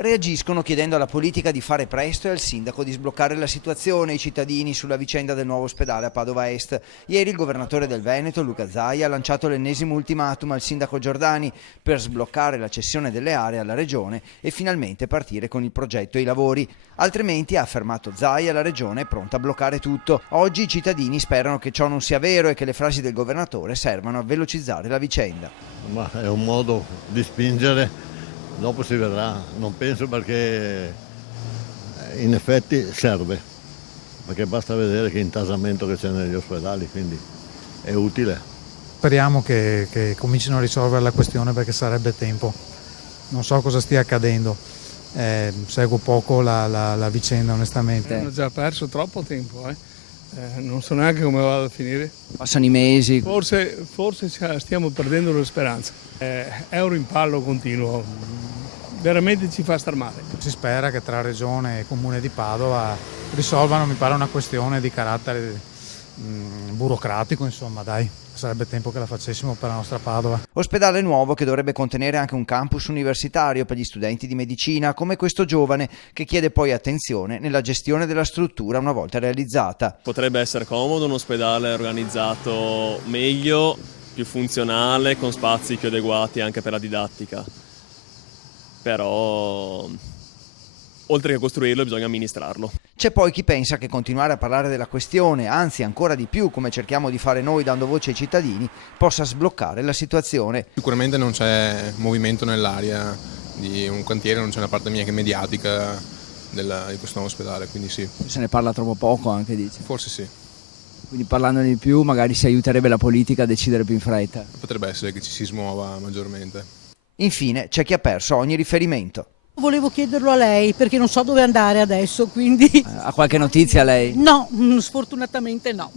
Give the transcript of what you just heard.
Reagiscono chiedendo alla politica di fare presto e al sindaco di sbloccare la situazione. I cittadini sulla vicenda del nuovo ospedale a Padova Est. Ieri il governatore del Veneto, Luca Zaia, ha lanciato l'ennesimo ultimatum al sindaco Giordani per sbloccare la cessione delle aree alla regione e finalmente partire con il progetto e i lavori. Altrimenti, ha affermato Zaia, la regione è pronta a bloccare tutto. Oggi i cittadini sperano che ciò non sia vero e che le frasi del governatore servano a velocizzare la vicenda. Ma è un modo di spingere. Dopo si vedrà, non penso, perché in effetti serve, perché basta vedere che intasamento che c'è negli ospedali, quindi è utile. Speriamo che comincino a risolvere la questione, perché sarebbe tempo. Non so cosa stia accadendo, seguo poco la vicenda onestamente. Hanno già perso troppo tempo, non so neanche come vada a finire. Passano i mesi. Forse stiamo perdendo le speranze. È un rimpallo continuo, veramente ci fa star male. Si spera che tra Regione e Comune di Padova risolvano, mi pare, una questione di carattere burocratico, insomma, dai. Sarebbe tempo che la facessimo per la nostra Padova. Ospedale nuovo che dovrebbe contenere anche un campus universitario per gli studenti di medicina, come questo giovane che chiede poi attenzione nella gestione della struttura una volta realizzata. Potrebbe essere comodo un ospedale organizzato meglio, più funzionale, con spazi più adeguati anche per la didattica. Però, oltre che costruirlo, bisogna amministrarlo. C'è poi chi pensa che continuare a parlare della questione, anzi ancora di più, come cerchiamo di fare noi dando voce ai cittadini, possa sbloccare la situazione. Sicuramente non c'è movimento nell'aria di un cantiere, non c'è una parte neanche mediatica di questo nuovo ospedale, quindi sì. Se ne parla troppo poco anche, dice. Forse sì. Quindi parlandone di più magari si aiuterebbe la politica a decidere più in fretta. Potrebbe essere che ci si smuova maggiormente. Infine c'è chi ha perso ogni riferimento. Volevo chiederlo a lei perché non so dove andare adesso, quindi... Ha qualche notizia lei? No, sfortunatamente no.